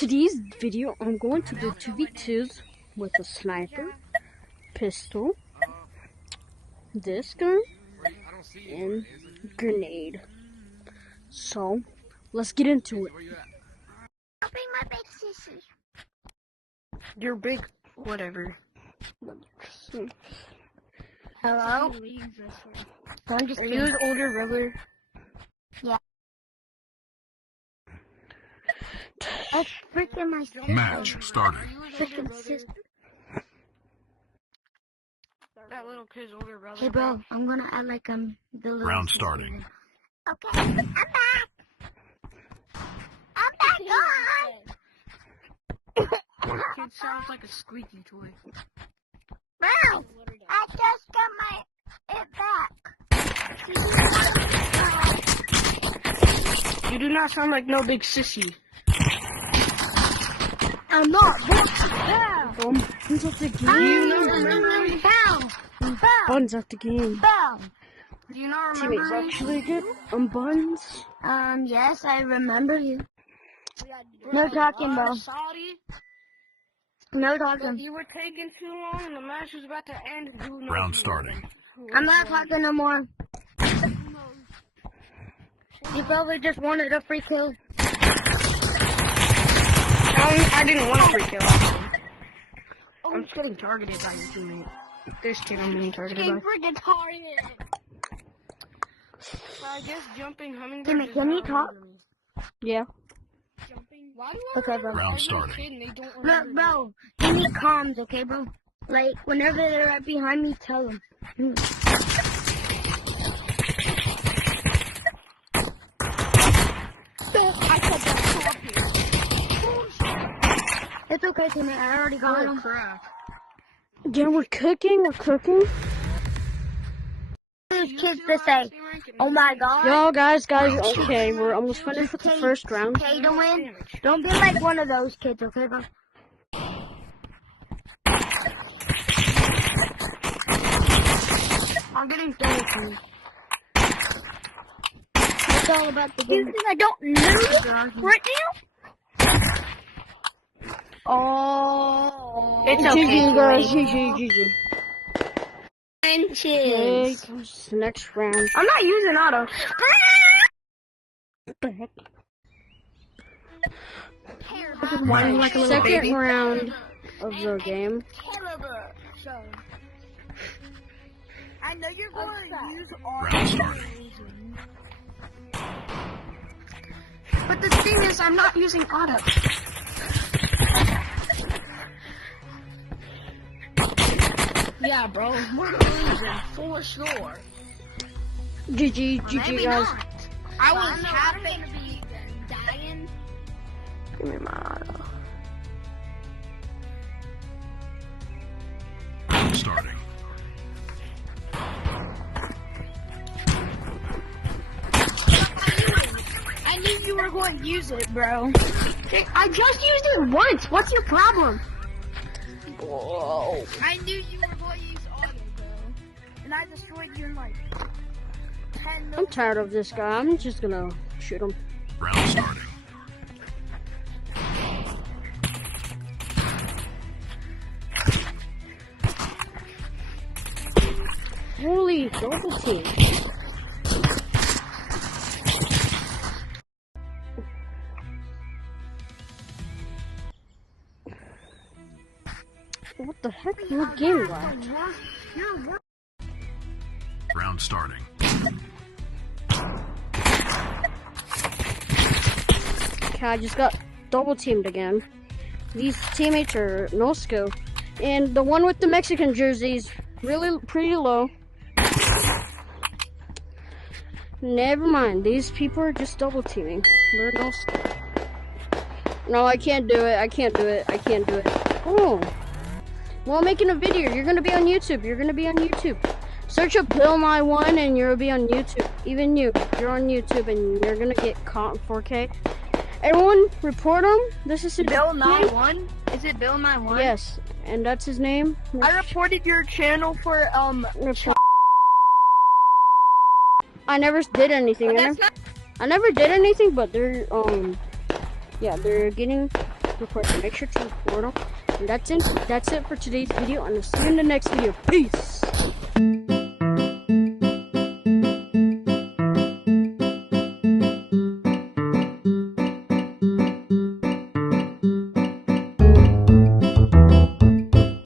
today's video, I'm going to do 2v2s with a sniper, pistol, this gun, and grenade. So, let's get into it. I'll bring my big sissy. Your big whatever. Hello? Are you his older brother? Yeah. That's freaking my sister. Match started. Freaking sister. That little kid's older brother. Hey, bro, I'm gonna act like I'm the little Round sister. starting. Okay, I'm back. I'm back on. Kid sounds like a squeaky toy. Bro, I just got it back. You do not sound like no big sissy. I'm not. Buns at the game. Buns at the game. Do you not Teammates remember me? actually good. Buns. Yes, I remember you. No talking, bro. Saudi, No but talking. you were taking too long and the match was about to end. Who knows Round who starting. won. I'm not talking no more. You probably just wanted a free kill. I didn't want a free kill. Actually. I'm just getting targeted by your teammate. This kid I'm being targeted by. freaking targeted. I guess jumping hummingbird. Timmy, can you talk? Yeah. Why do Okay, bro. Round starting. kid and they don't Bro, remember? bro, you need comms, okay, bro? Like, whenever they're right behind me, tell them. It's okay, Timmy. I already got Oh him. crap. Yeah, we're cooking. These kids to say, oh my god. Yo, guys, okay, we're almost finished with the first round. Okay to win. Don't be like one of those kids, okay, bro? I'm getting double teamed. It's all about the game. I don't know right now. Oh. It's GG, okay. guys. GG. Okay, Inches. comes the next round. I'm not using auto. What the heck? Whining like a little Second baby. round of the game. I know you're going to use Round starting. But the thing is, I'm not using auto. Yeah, bro, we're losing for sure. GG, guys. I was happy. dying. Give me my auto. Round starting. I knew you were going to use it, bro. Hey, I just used it once. What's your problem? Whoa. I knew you were going to use auto, bro. And I destroyed you in like 10 I'm tired of this guy. I'm just gonna shoot him. Round starting. Holy double team. What the heck? What game left? Round starting. Okay, I just got double teamed again. These teammates are no skill. And the one with the Mexican jersey is really pretty low. Never mind, these people are just double teaming. They're no skill. No, I can't do it. I can't do it. Oh. Well, I'm making a video. You're gonna be on YouTube. Search up Bill My One and you'll be on YouTube. Even you're on YouTube and you're gonna get caught in 4K. Everyone, report him. This is his Bill name. 91? Is it Bill 91? Yes, and that's his name. I reported your channel for I never did anything. That's not. I never did anything, but they're yeah, they're getting record them. Make sure to record them. And that's it for today's video, and I'll see you in the next video. Peace!